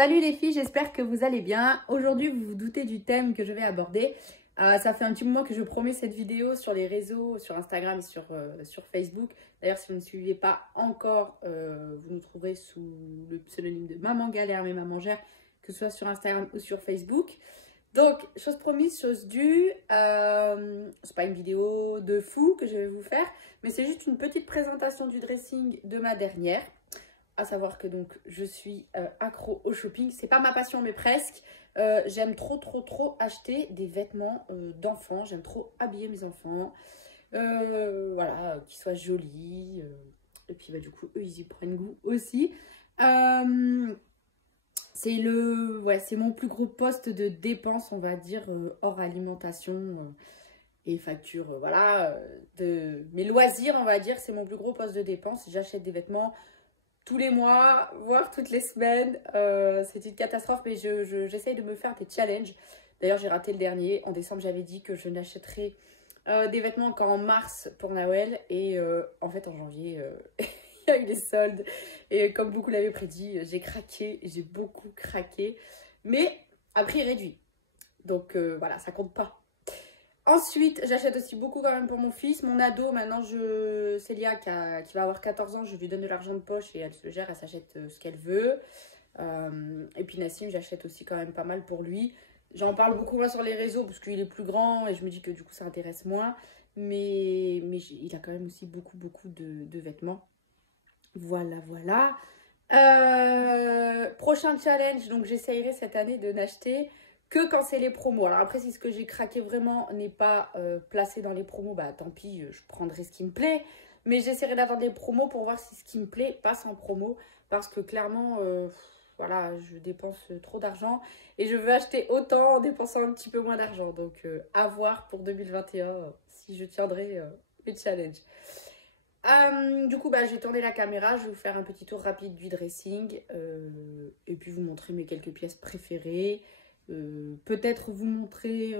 Salut les filles, j'espère que vous allez bien. Aujourd'hui, vous vous doutez du thème que je vais aborder. Ça fait un petit moment que je promets cette vidéo sur les réseaux, sur Instagram et sur Facebook. D'ailleurs, si vous ne me suivez pas encore, vous nous trouverez sous le pseudonyme de Maman Galère, mais Maman Gère, que ce soit sur Instagram ou sur Facebook. Donc, chose promise, chose due, c'est pas une vidéo de fou que je vais vous faire, mais c'est juste une petite présentation du dressing de ma dernière. À savoir que donc je suis accro au shopping, c'est pas ma passion mais presque. J'aime trop acheter des vêtements d'enfants, j'aime trop habiller mes enfants, voilà, qu'ils soient jolis, et puis bah, du coup eux ils y prennent goût aussi. C'est mon plus gros poste de dépense, on va dire, hors alimentation et facture, voilà, de mes loisirs, on va dire, c'est mon plus gros poste de dépense. J'achète des vêtements tous les mois, voire toutes les semaines. C'est une catastrophe, mais j'essaye de me faire des challenges. D'ailleurs, j'ai raté le dernier. En décembre, j'avais dit que je n'achèterais des vêtements qu'en mars pour Noël. Et en fait, en janvier, il y a eu les soldes. Et comme beaucoup l'avaient prédit, j'ai craqué. J'ai beaucoup craqué. Mais à prix réduit. Donc voilà, ça compte pas. Ensuite, j'achète aussi beaucoup quand même pour mon fils. Mon ado, maintenant, Célia qui va avoir 14 ans, je lui donne de l'argent de poche et elle se gère, elle s'achète ce qu'elle veut. Et puis Nassim, j'achète aussi quand même pas mal pour lui. J'en parle beaucoup moins sur les réseaux parce qu'il est plus grand et je me dis que du coup ça intéresse moins. Mais il a quand même aussi beaucoup de vêtements. Voilà. Prochain challenge, donc j'essayerai cette année de n'acheter que quand c'est les promos. Alors après, si ce que j'ai craqué vraiment n'est pas placé dans les promos, bah tant pis, je prendrai ce qui me plaît. Mais j'essaierai d'attendre les promos pour voir si ce qui me plaît passe en promo. Parce que clairement, voilà, je dépense trop d'argent. Et je veux acheter autant en dépensant un petit peu moins d'argent. Donc à voir pour 2021 si je tiendrai le challenge. Du coup, bah, j'ai tourné la caméra. Je vais vous faire un petit tour rapide du dressing. Et puis vous montrer mes quelques pièces préférées. Peut-être vous montrer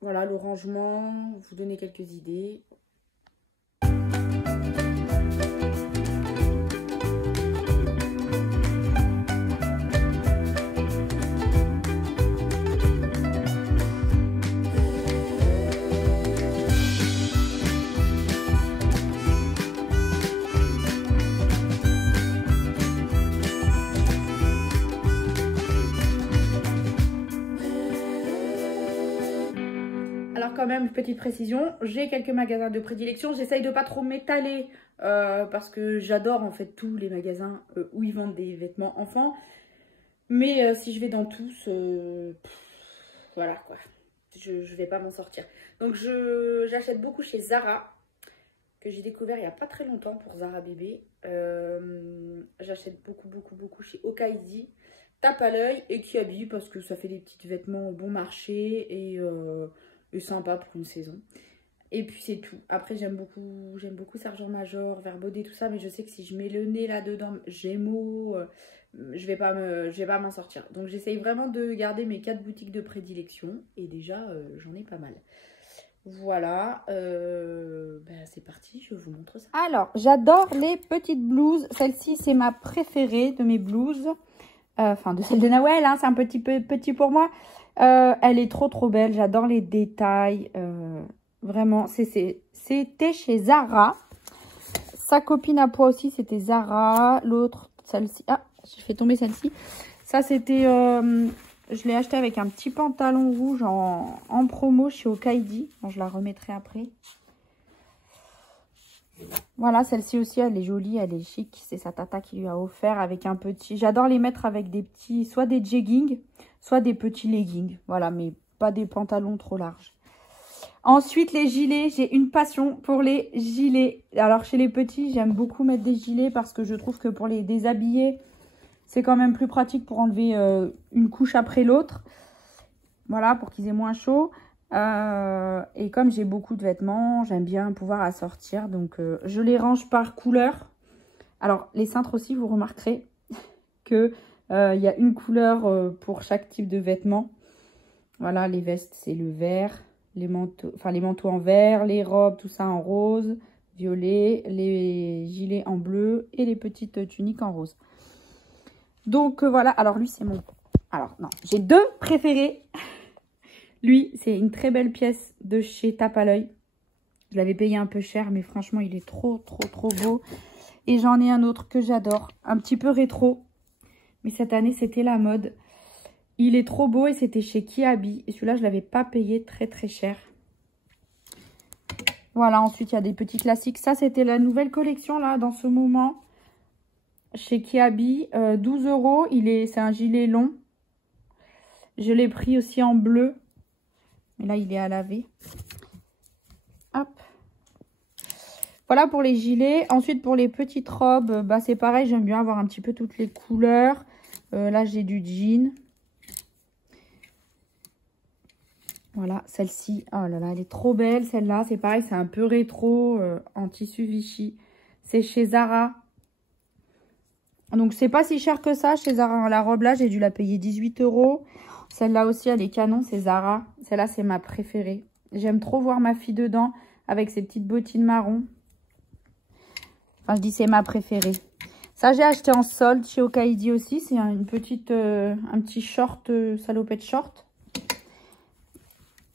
voilà, le rangement, vous donner quelques idées. Alors quand même, petite précision, j'ai quelques magasins de prédilection. J'essaye de pas trop m'étaler parce que j'adore en fait tous les magasins où ils vendent des vêtements enfants. Mais si je vais dans tous, voilà quoi, je vais pas m'en sortir. Donc j'achète beaucoup chez Zara, que j'ai découvert il y a pas très longtemps pour Zara bébé. J'achète beaucoup chez Okaïdi, tape à l'œil et Kiabi parce que ça fait des petits vêtements au bon marché et sympa pour une saison. Et puis c'est tout. Après j'aime beaucoup Sergent Major, Vert Baudet, tout ça, mais je sais que si je mets le nez là-dedans, Gémeaux, je vais pas m'en sortir. Donc j'essaye vraiment de garder mes 4 boutiques de prédilection et déjà j'en ai pas mal. Voilà, ben c'est parti, je vous montre ça. Alors, j'adore les petites blouses. Celle-ci, c'est ma préférée de mes blouses. Enfin, de celle de Noël, hein, c'est un petit peu petit pour moi. Elle est trop belle, j'adore les détails. Vraiment, c'était chez Zara. Sa copine à poids aussi, c'était Zara. L'autre, celle-ci, ah, j'ai fait tomber celle-ci. Ça, c'était, je l'ai acheté avec un petit pantalon rouge en promo chez Okaïdi. Bon, je la remettrai après. Voilà, celle-ci aussi, elle est jolie, elle est chic. C'est sa tata qui lui a offert avec un petit... J'adore les mettre avec des petits, soit des jeggings, soit des petits leggings. Voilà, mais pas des pantalons trop larges. Ensuite, les gilets. J'ai une passion pour les gilets. Alors, chez les petits, j'aime beaucoup mettre des gilets parce que je trouve que pour les déshabiller, c'est quand même plus pratique pour enlever une couche après l'autre. Voilà, pour qu'ils aient moins chaud. Et comme j'ai beaucoup de vêtements, j'aime bien pouvoir assortir. Donc, je les range par couleur. Alors, les cintres aussi, vous remarquerez que y a une couleur pour chaque type de vêtements. Voilà, les vestes, c'est le vert. Les manteaux en vert, les robes, tout ça en rose, violet, les gilets en bleu et les petites tuniques en rose. Donc voilà, alors lui c'est mon... Alors non, j'ai deux préférés. Lui, c'est une très belle pièce de chez Tape à l'œil. Je l'avais payé un peu cher, mais franchement, il est trop beau. Et j'en ai un autre que j'adore, un petit peu rétro. Mais cette année, c'était la mode. Il est trop beau et c'était chez Kiabi. Et celui-là, je ne l'avais pas payé très cher. Voilà, ensuite, il y a des petits classiques. Ça, c'était la nouvelle collection, là, dans ce moment. Chez Kiabi, 12 €. C'est un gilet long. Je l'ai pris aussi en bleu. Mais là, il est à laver. Hop. Voilà pour les gilets. Ensuite, pour les petites robes, bah, c'est pareil. J'aime bien avoir un petit peu toutes les couleurs. Là, j'ai du jean. Voilà, celle-ci. Oh là là, elle est trop belle, celle-là. C'est pareil, c'est un peu rétro, en tissu Vichy. C'est chez Zara. Donc, c'est pas si cher que ça chez Zara. La robe, là, j'ai dû la payer 18 €. Celle-là aussi, elle est canon, c'est Zara. Celle-là, c'est ma préférée. J'aime trop voir ma fille dedans avec ses petites bottines marron. Enfin, je dis c'est ma préférée. Ça, j'ai acheté en solde chez Okaidi aussi. C'est un petit short, salopette short.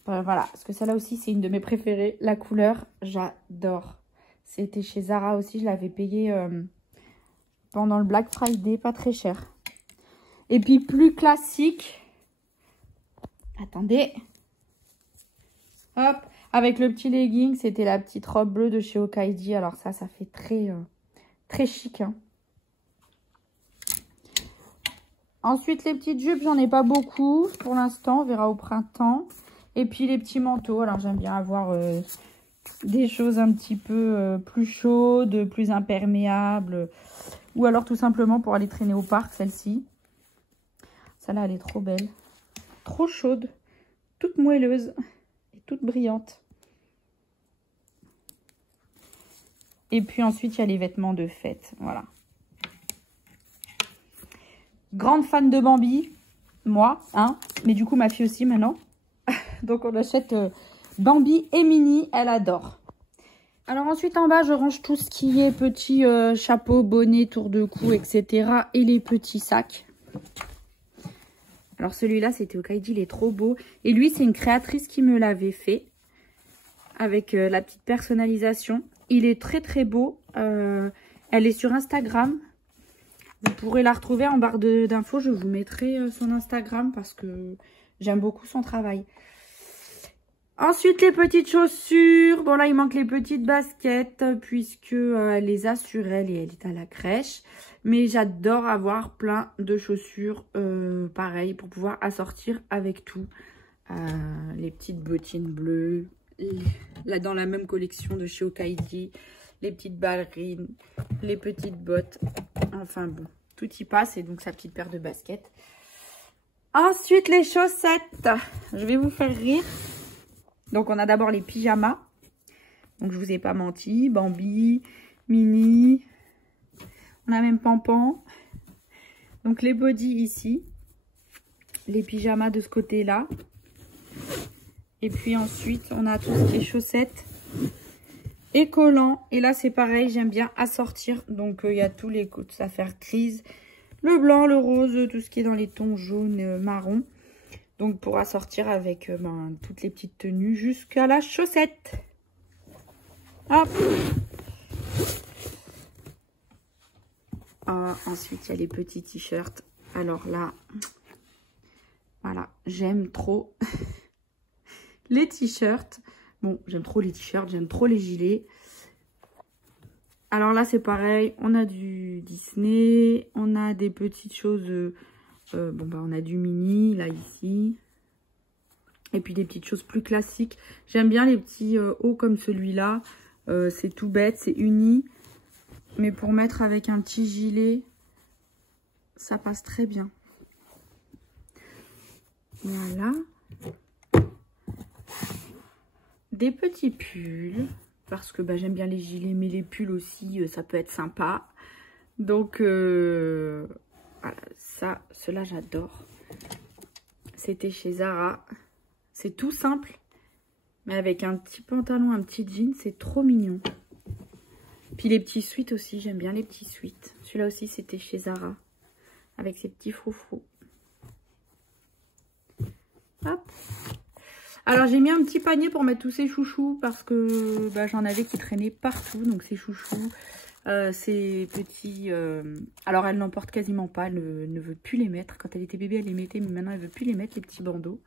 Voilà, parce que celle-là aussi, c'est une de mes préférées. La couleur, j'adore. C'était chez Zara aussi. Je l'avais payé pendant le Black Friday, pas très cher. Et puis, plus classique. Attendez. Hop. Avec le petit legging, c'était la petite robe bleue de chez Okaidi. Alors ça fait très chic. Hein. Ensuite, les petites jupes, j'en ai pas beaucoup pour l'instant. On verra au printemps. Et puis les petits manteaux. Alors j'aime bien avoir des choses un petit peu plus chaudes, plus imperméables. Ou alors tout simplement pour aller traîner au parc, celle-ci. Celle-là, elle est trop belle. Trop chaude. Toute moelleuse. Et toute brillante. Et puis ensuite, il y a les vêtements de fête. Voilà. Grande fan de Bambi. Moi, hein. Mais du coup, ma fille aussi maintenant. Donc, on achète Bambi et Minnie. Elle adore. Alors ensuite, en bas, je range tout ce qui est petits chapeaux, bonnets, tour de cou, etc. Et les petits sacs. Alors celui-là, c'était Okaidi. Il est trop beau. Et lui, c'est une créatrice qui me l'avait fait. Avec la petite personnalisation. Il est très beau. Elle est sur Instagram. Vous pourrez la retrouver en barre d'infos. Je vous mettrai son Instagram parce que j'aime beaucoup son travail. Ensuite, les petites chaussures. Bon, là, il manque les petites baskets puisque elle les a sur elle et elle est à la crèche. Mais j'adore avoir plein de chaussures pareil pour pouvoir assortir avec tout. Les petites bottines bleues. Là, dans la même collection de chez Okaidi, les petites ballerines, les petites bottes, enfin bon, tout y passe et donc sa petite paire de baskets. Ensuite, les chaussettes, je vais vous faire rire. Donc, on a d'abord les pyjamas. Donc, je vous ai pas menti, Bambi, Minnie, on a même Pampan. Donc, les bodys ici, les pyjamas de ce côté-là. Et puis ensuite, on a tout ce qui est chaussettes et collants. Et là, c'est pareil, j'aime bien assortir. Donc, il y a tous les côtes à faire grise, le blanc, le rose, tout ce qui est dans les tons jaunes, marron. Donc, pour assortir avec toutes les petites tenues jusqu'à la chaussette. Hop. Ensuite, il y a les petits t-shirts. Alors là, voilà, j'aime trop les t-shirts. Bon, j'aime trop les t-shirts, j'aime trop les gilets. Alors là, c'est pareil. On a du Disney. On a des petites choses. On a du Minnie, là, ici. Et puis des petites choses plus classiques. J'aime bien les petits hauts comme celui-là. C'est tout bête, c'est uni. Mais pour mettre avec un petit gilet, ça passe très bien. Voilà. Des petits pulls. Parce que j'aime bien les gilets, mais les pulls aussi, ça peut être sympa. Donc, voilà, ceux-là, j'adore. C'était chez Zara. C'est tout simple. Mais avec un petit pantalon, un petit jean, c'est trop mignon. Puis les petits sweats aussi, j'aime bien les petits sweats. Celui-là aussi, c'était chez Zara. avec ses petits froufrous. Hop. Alors j'ai mis un petit panier pour mettre tous ces chouchous parce que bah, j'en avais qui traînaient partout. Donc ces chouchous, ces petits... Alors elle n'en porte quasiment pas, elle ne veut plus les mettre. Quand elle était bébé elle les mettait, mais maintenant elle ne veut plus les mettre, les petits bandeaux.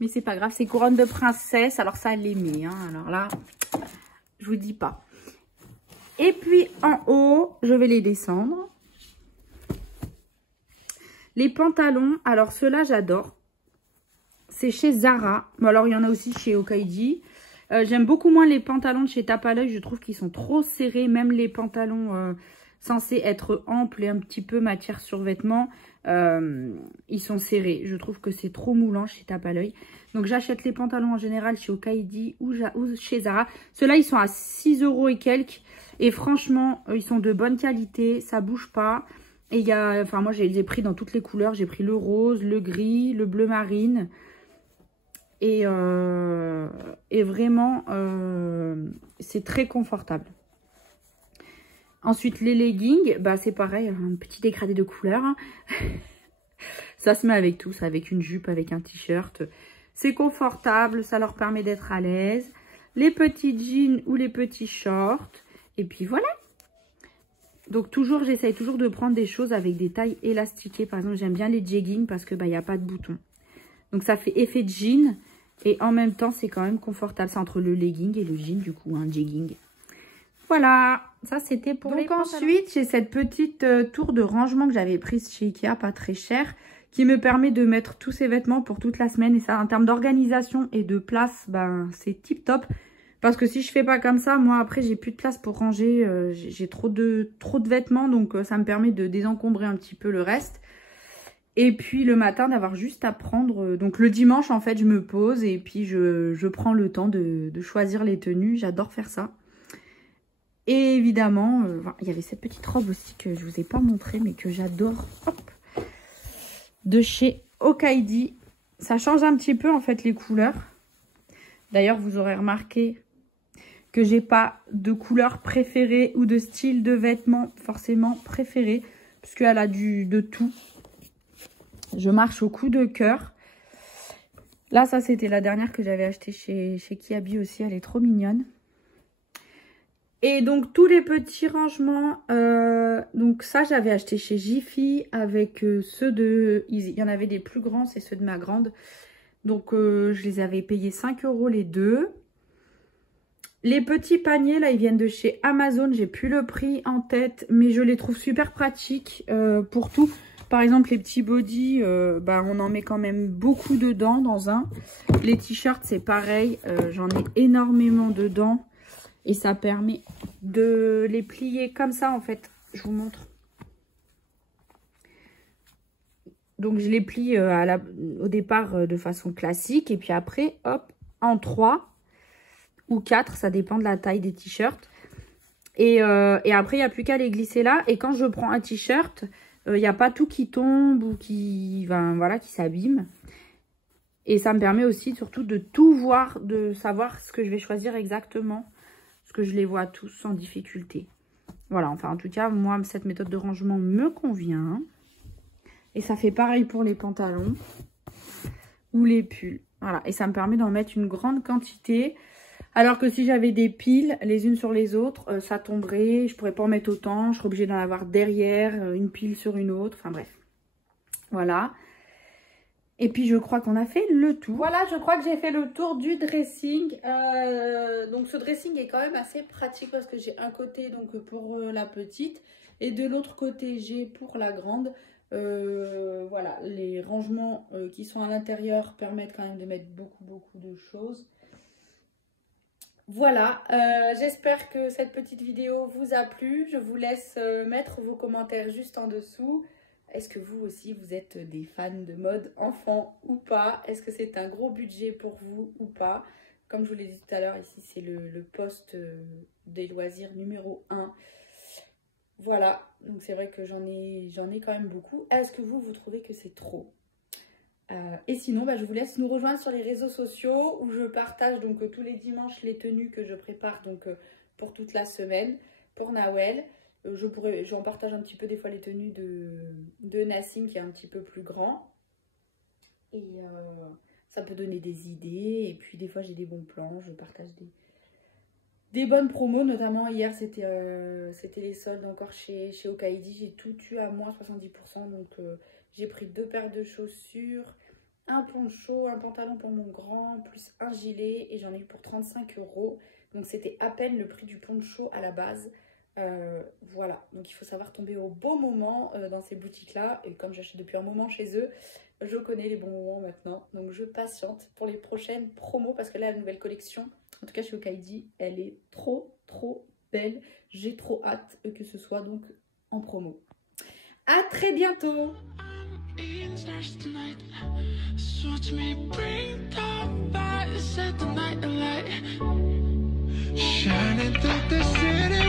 Mais c'est pas grave, c'est couronne de princesse, alors ça elle les met. Hein. Alors là, je vous dis pas. Et puis en haut, je vais les descendre. Les pantalons, alors ceux-là j'adore. C'est chez Zara. Bon, alors, il y en a aussi chez Okaidi. J'aime beaucoup moins les pantalons de chez Tape à l'œil. Je trouve qu'ils sont trop serrés. Même les pantalons censés être amples et un petit peu matière survêtement, ils sont serrés. Je trouve que c'est trop moulant chez Tape à l'œil. Donc, j'achète les pantalons en général chez Okaidi ou chez Zara. Ceux-là, ils sont à 6 € et quelques. Et franchement, ils sont de bonne qualité. Ça bouge pas. Et il y a... Enfin, moi, je les ai pris dans toutes les couleurs. J'ai pris le rose, le gris, le bleu marine. Et vraiment, c'est très confortable. Ensuite, les leggings, bah, c'est pareil, un petit dégradé de couleur. Ça se met avec tout, ça, avec une jupe, avec un t-shirt. C'est confortable, ça leur permet d'être à l'aise. Les petits jeans ou les petits shorts. Et puis voilà. Donc toujours, j'essaye toujours de prendre des choses avec des tailles élastiquées. Par exemple, j'aime bien les jeggings parce que bah, y a pas de boutons. Donc ça fait effet jean. Et en même temps, c'est quand même confortable. C'est entre le legging et le jean, du coup, un jegging. Voilà, ça c'était pour les pantalons. Ensuite, j'ai cette petite tour de rangement que j'avais prise chez Ikea, pas très cher, qui me permet de mettre tous ces vêtements pour toute la semaine. Et ça, en termes d'organisation et de place, ben, c'est tip top. Parce que si je fais pas comme ça, moi après, j'ai plus de place pour ranger. J'ai trop de vêtements, donc ça me permet de désencombrer un petit peu le reste. Et puis le matin, d'avoir juste à prendre... Donc le dimanche, en fait, je me pose et puis je prends le temps de choisir les tenues. J'adore faire ça. Et évidemment, il y avait cette petite robe aussi que je ne vous ai pas montrée, mais que j'adore. Hop, de chez Okaidi. Ça change un petit peu, en fait, les couleurs. D'ailleurs, vous aurez remarqué que j'ai pas de couleur préférée ou de style de vêtements forcément préféré. Puisqu'elle a de tout. Je marche au coup de cœur. Là, ça, c'était la dernière que j'avais achetée chez Kiabi aussi. Elle est trop mignonne. Et donc, tous les petits rangements. Donc, ça, j'avais acheté chez Jiffy avec ceux de... Il y en avait des plus grands, c'est ceux de ma grande. Donc, je les avais payés 5 € les deux. Les petits paniers, là, ils viennent de chez Amazon. J'ai plus le prix en tête, mais je les trouve super pratiques pour tout. Par exemple, les petits bodys, bah, on en met quand même beaucoup dedans dans un. Les t-shirts, c'est pareil. J'en ai énormément dedans. Et ça permet de les plier comme ça, en fait. Je vous montre. Donc, je les plie au départ de façon classique. Et puis après, hop, en 3 ou 4. Ça dépend de la taille des t-shirts. Et après, il n'y a plus qu'à les glisser là. Et quand je prends un t-shirt... il n'y a pas tout qui tombe ou qui s'abîme. Et ça me permet aussi surtout de tout voir, de savoir ce que je vais choisir exactement. Parce que je les vois tous sans difficulté. Voilà, enfin en tout cas, moi, cette méthode de rangement me convient. Et ça fait pareil pour les pantalons ou les pulls. Voilà, et ça me permet d'en mettre une grande quantité. Alors que si j'avais des piles les unes sur les autres, ça tomberait. Je pourrais pas en mettre autant. Je serais obligée d'en avoir derrière, une pile sur une autre. Enfin bref. Voilà. Et puis je crois qu'on a fait le tour. Voilà, je crois que j'ai fait le tour du dressing. Donc ce dressing est quand même assez pratique parce que j'ai un côté donc pour la petite. Et de l'autre côté, j'ai pour la grande. Voilà, les rangements qui sont à l'intérieur permettent quand même de mettre beaucoup de choses. Voilà, j'espère que cette petite vidéo vous a plu. Je vous laisse mettre vos commentaires juste en dessous. Est-ce que vous aussi, vous êtes des fans de mode enfant ou pas? Est-ce que c'est un gros budget pour vous ou pas? Comme je vous l'ai dit tout à l'heure, ici c'est le poste des loisirs numéro 1. Voilà, donc c'est vrai que j'en ai quand même beaucoup. Est-ce que vous trouvez que c'est trop? Et sinon, bah, je vous laisse nous rejoindre sur les réseaux sociaux où je partage donc tous les dimanches les tenues que je prépare donc pour toute la semaine pour Noël. J'en partage un petit peu des fois les tenues de Nassim qui est un petit peu plus grand. Et ça peut donner des idées. Et puis des fois j'ai des bons plans, je partage des bonnes promos. Notamment hier c'était les soldes encore chez Okaidi. J'ai tout eu à moins 70%. Donc j'ai pris 2 paires de chaussures, un poncho, un pantalon pour mon grand, plus un gilet. Et j'en ai eu pour 35 €. Donc c'était à peine le prix du poncho à la base. Voilà, donc il faut savoir tomber au bon moment dans ces boutiques-là. Et comme j'achète depuis un moment chez eux, je connais les bons moments maintenant. Donc je patiente pour les prochaines promos parce que là, la nouvelle collection, en tout cas chez Okaidi, elle est trop belle. J'ai trop hâte que ce soit donc en promo. À très bientôt! Shining through the city.